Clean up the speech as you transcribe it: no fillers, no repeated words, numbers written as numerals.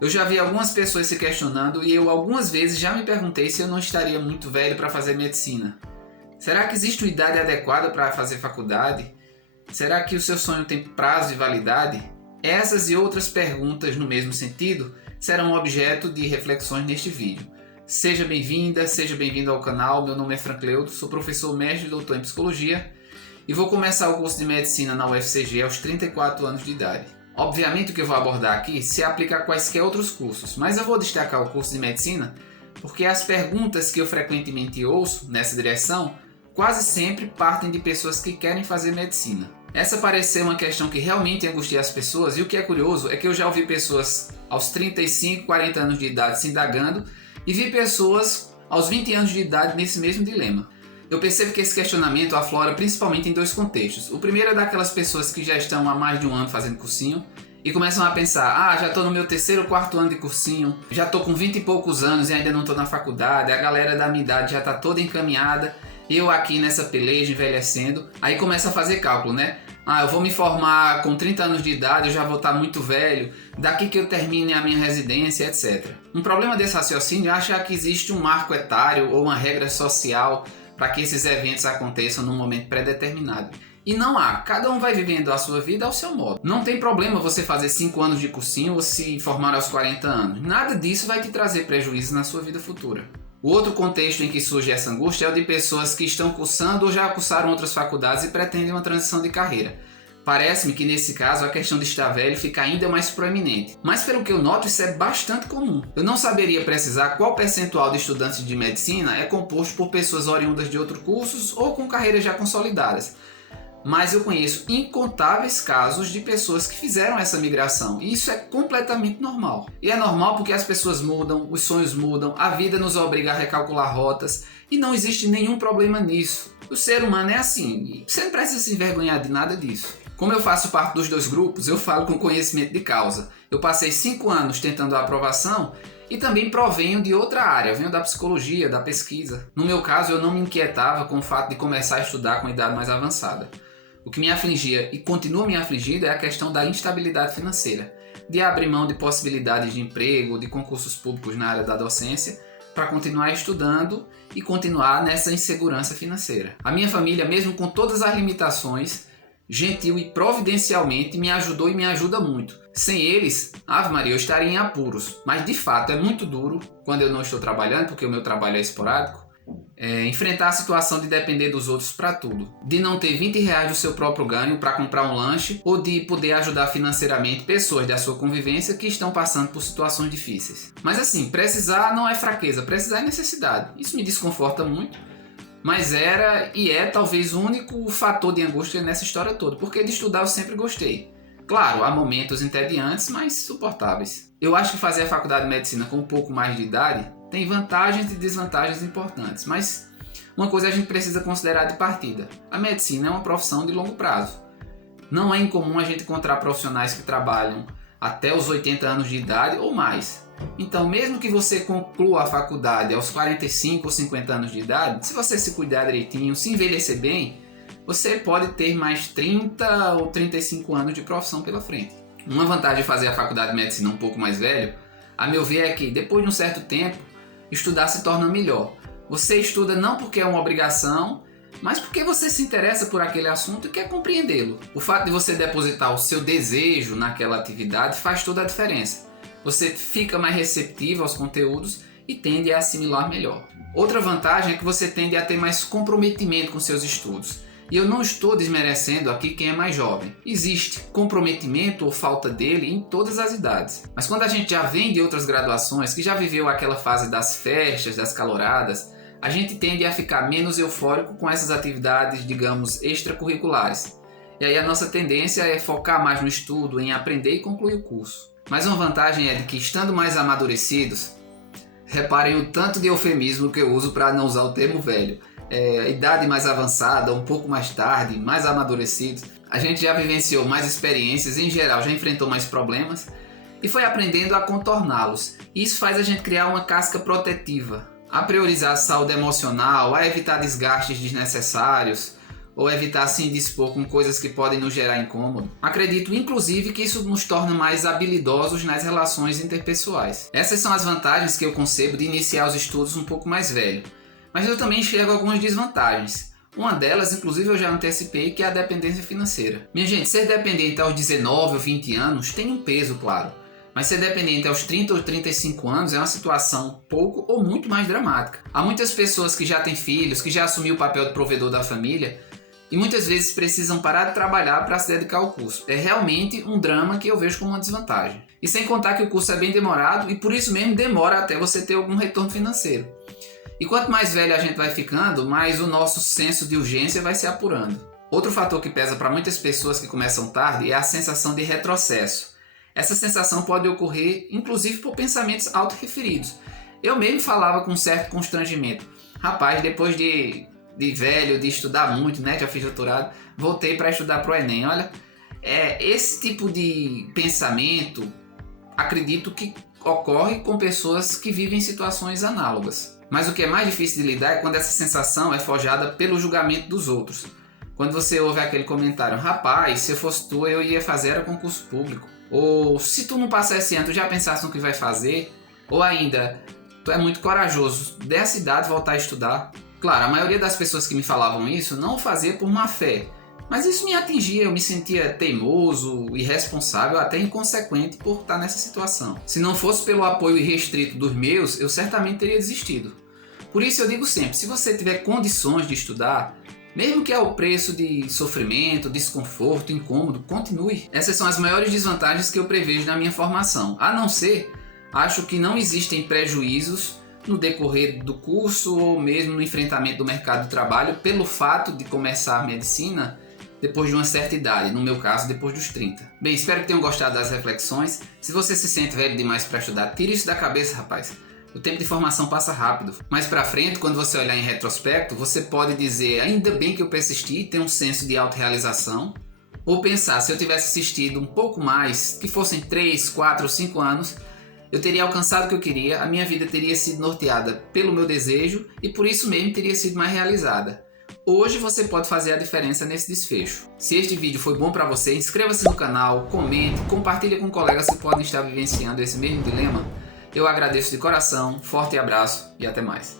Eu já vi algumas pessoas se questionando e eu algumas vezes já me perguntei se eu não estaria muito velho para fazer medicina. Será que existe uma idade adequada para fazer faculdade? Será que o seu sonho tem prazo de validade? Essas e outras perguntas no mesmo sentido serão objeto de reflexões neste vídeo. Seja bem-vinda, seja bem-vindo ao canal. Meu nome é Francleudo, sou professor mestre e doutor em psicologia e vou começar o curso de medicina na UFCG aos 34 anos de idade. Obviamente o que eu vou abordar aqui se aplica a quaisquer outros cursos, mas eu vou destacar o curso de medicina porque as perguntas que eu frequentemente ouço nessa direção quase sempre partem de pessoas que querem fazer medicina. Essa parece ser uma questão que realmente angustia as pessoas e o que é curioso é que eu já ouvi pessoas aos 35, 40 anos de idade se indagando e vi pessoas aos 20 anos de idade nesse mesmo dilema. Eu percebo que esse questionamento aflora principalmente em dois contextos. O primeiro é daquelas pessoas que já estão há mais de um ano fazendo cursinho e começam a pensar, já estou no meu terceiro ou quarto ano de cursinho, já estou com 20 e poucos anos e ainda não estou na faculdade, a galera da minha idade já está toda encaminhada, eu aqui nessa peleja envelhecendo. Aí começa a fazer cálculo, né? Eu vou me formar com 30 anos de idade, eu já vou estar muito velho, daqui que eu termine a minha residência, etc. Um problema desse raciocínio é achar que existe um marco etário ou uma regra social para que esses eventos aconteçam num momento pré-determinado. E não há, cada um vai vivendo a sua vida ao seu modo. Não tem problema você fazer 5 anos de cursinho ou se formar aos 40 anos. Nada disso vai te trazer prejuízo na sua vida futura. O outro contexto em que surge essa angústia é o de pessoas que estão cursando ou já cursaram outras faculdades e pretendem uma transição de carreira. Parece-me que nesse caso a questão de estar velho fica ainda mais proeminente. Mas pelo que eu noto, isso é bastante comum. Eu não saberia precisar qual percentual de estudantes de medicina é composto por pessoas oriundas de outros cursos ou com carreiras já consolidadas. Mas eu conheço incontáveis casos de pessoas que fizeram essa migração e isso é completamente normal. E é normal porque as pessoas mudam, os sonhos mudam, a vida nos obriga a recalcular rotas e não existe nenhum problema nisso. O ser humano é assim e você não precisa se envergonhar de nada disso. Como eu faço parte dos dois grupos, eu falo com conhecimento de causa. Eu passei 5 anos tentando a aprovação e também provenho de outra área, venho da psicologia, da pesquisa. No meu caso, eu não me inquietava com o fato de começar a estudar com idade mais avançada. O que me afligia e continua me afligindo é a questão da instabilidade financeira, de abrir mão de possibilidades de emprego, de concursos públicos na área da docência, para continuar estudando e continuar nessa insegurança financeira. A minha família, mesmo com todas as limitações, gentil e providencialmente me ajudou e me ajuda muito. Sem eles, Ave Maria, eu estaria em apuros, mas de fato é muito duro quando eu não estou trabalhando, porque o meu trabalho é esporádico, enfrentar a situação de depender dos outros para tudo, de não ter R$ 20 do seu próprio ganho para comprar um lanche ou de poder ajudar financeiramente pessoas da sua convivência que estão passando por situações difíceis. Mas assim, precisar não é fraqueza, precisar é necessidade. Isso me desconforta muito, mas era e é talvez o único fator de angústia nessa história toda, porque de estudar eu sempre gostei. Claro, há momentos entediantes, mas suportáveis. Eu acho que fazer a faculdade de medicina com um pouco mais de idade tem vantagens e desvantagens importantes, mas uma coisa a gente precisa considerar de partida. A medicina é uma profissão de longo prazo. Não é incomum a gente encontrar profissionais que trabalham até os 80 anos de idade ou mais. Então, mesmo que você conclua a faculdade aos 45 ou 50 anos de idade, se você se cuidar direitinho, se envelhecer bem, você pode ter mais 30 ou 35 anos de profissão pela frente. Uma vantagem de fazer a faculdade de medicina um pouco mais velho, a meu ver, é que depois de um certo tempo, estudar se torna melhor. Você estuda não porque é uma obrigação, mas porque você se interessa por aquele assunto e quer compreendê-lo. O fato de você depositar o seu desejo naquela atividade faz toda a diferença. Você fica mais receptivo aos conteúdos e tende a assimilar melhor. Outra vantagem é que você tende a ter mais comprometimento com seus estudos. E eu não estou desmerecendo aqui quem é mais jovem. Existe comprometimento ou falta dele em todas as idades. Mas quando a gente já vem de outras graduações, que já viveu aquela fase das festas, das caloradas, a gente tende a ficar menos eufórico com essas atividades, digamos, extracurriculares. E aí a nossa tendência é focar mais no estudo, em aprender e concluir o curso. Mas uma vantagem é de que, estando mais amadurecidos, reparem o tanto de eufemismo que eu uso para não usar o termo velho. Idade mais avançada, um pouco mais tarde, mais amadurecidos, a gente já vivenciou mais experiências, em geral já enfrentou mais problemas e foi aprendendo a contorná-los. Isso faz a gente criar uma casca protetiva, a priorizar a saúde emocional, a evitar desgastes desnecessários, ou evitar se indispor com coisas que podem nos gerar incômodo. Acredito inclusive que isso nos torna mais habilidosos nas relações interpessoais. Essas são as vantagens que eu concebo de iniciar os estudos um pouco mais velho, mas eu também enxergo algumas desvantagens. Uma delas, inclusive, eu já antecipei, que é a dependência financeira. Minha gente, ser dependente aos 19 ou 20 anos tem um peso, claro. Mas ser dependente aos 30 ou 35 anos é uma situação pouco ou muito mais dramática. Há muitas pessoas que já têm filhos, que já assumiram o papel de provedor da família e muitas vezes precisam parar de trabalhar para se dedicar ao curso. É realmente um drama que eu vejo como uma desvantagem. E sem contar que o curso é bem demorado e por isso mesmo demora até você ter algum retorno financeiro. E quanto mais velho a gente vai ficando, mais o nosso senso de urgência vai se apurando. Outro fator que pesa para muitas pessoas que começam tarde é a sensação de retrocesso. Essa sensação pode ocorrer, inclusive, por pensamentos autorreferidos. Eu mesmo falava com um certo constrangimento. Rapaz, depois de velho, de estudar muito, né? Já fiz doutorado, voltei para estudar para o Enem. Olha, esse tipo de pensamento, acredito que ocorre com pessoas que vivem situações análogas. Mas o que é mais difícil de lidar é quando essa sensação é forjada pelo julgamento dos outros. Quando você ouve aquele comentário, rapaz, se eu fosse tu, eu ia fazer era concurso público. Ou se tu não passar esse ano, tu já pensaste no que vai fazer? Ou ainda, tu é muito corajoso, dessa idade voltar a estudar. Claro, a maioria das pessoas que me falavam isso não o fazia por má fé. Mas isso me atingia, eu me sentia teimoso, irresponsável, até inconsequente por estar nessa situação. Se não fosse pelo apoio irrestrito dos meus, eu certamente teria desistido. Por isso eu digo sempre, se você tiver condições de estudar, mesmo que ao preço de sofrimento, desconforto, incômodo, continue. Essas são as maiores desvantagens que eu prevejo na minha formação. A não ser, acho que não existem prejuízos no decorrer do curso ou mesmo no enfrentamento do mercado de trabalho pelo fato de começar medicina depois de uma certa idade, no meu caso, depois dos 30. Bem, espero que tenham gostado das reflexões. Se você se sente velho demais para estudar, tire isso da cabeça, rapaz. O tempo de formação passa rápido. Mais pra frente, quando você olhar em retrospecto, você pode dizer, ainda bem que eu persisti, ter um senso de autorrealização. Ou pensar, se eu tivesse assistido um pouco mais, que fossem 3, 4 ou 5 anos, eu teria alcançado o que eu queria, a minha vida teria sido norteada pelo meu desejo e por isso mesmo teria sido mais realizada. Hoje você pode fazer a diferença nesse desfecho. Se este vídeo foi bom para você, inscreva-se no canal, comente, compartilhe com colegas que podem estar vivenciando esse mesmo dilema. Eu agradeço de coração, forte abraço e até mais.